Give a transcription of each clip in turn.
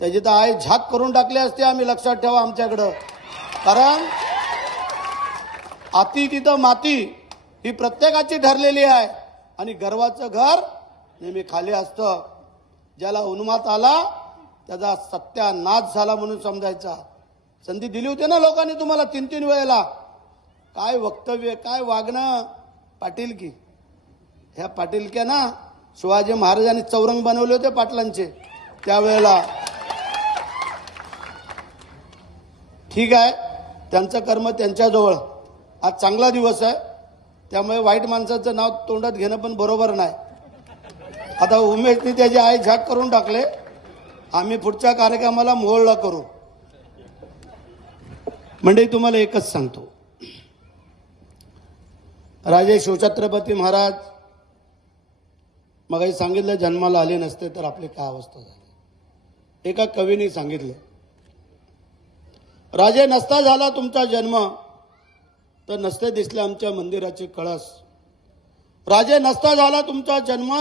त्याची तर आई झाक करून टाकली असते आम्ही, लक्षात ठेवा आमच्याकडं. कारण आती तिथं माती ही प्रत्येकाची ठरलेली आहे आणि गर्वाचं घर नेहमी खाली असतं. ज्याला उन्मात आला त्याचा सत्यानाश झाला म्हणून समजायचा. संधी दिली होती ना लोकांनी तुम्हाला 3-3 वेळेला. काय वक्तव्य, काय वागणं. पाटीलकी, ह्या पाटीलक्या ना शिवाजी महाराजांनी चौरंग बनवले होते पाटलांचे त्यावेळेला. ठीक आहे, त्यांचं कर्म त्यांच्याजवळ. आज चांगला दिवस आहे, त्यामुळे वाईट माणसाचं नाव तोंडात घेणं पण बरोबर नाही. आता उमेशने त्याची आई झाक करून टाकले. आम्ही पुढच्या कार्यक्रमाला मोहळा करू. मंडळी, तुम्हाला एकच सांगतो, राजे शिवछत्रपती महाराज मगाही सांगितलं, जन्माला आले नसते तर आपली काय अवस्था झाली. एका कवीने सांगितलं, राजे नसता झाला तुमचा जन्म तर नसते दिसले आमच्या मंदिराचे कळस. राजे नसता झाला तुमचा जन्म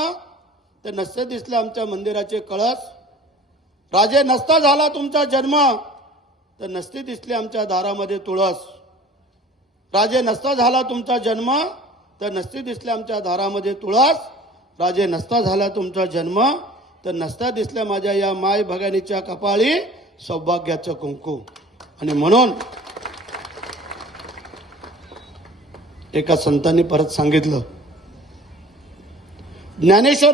तर नसते दिसले आमच्या मंदिराचे कळस. राजे नसता झाला तुमचा जन्म तर नसते दिसले आमच्या दारामध्ये तुळस. राजे नसता झाला तुमचा जन्म तर नसते दिसले आमच्या दारामध्ये तुळस. राजे नसता झाला तुमचा जन्म तर नसता दिसल्या माझ्या या माय भगानीच्या कपाळी सौभाग्याचं कुंकू. आणि म्हणून एका संतांनी परत सांगितलं, ज्ञानेश्वर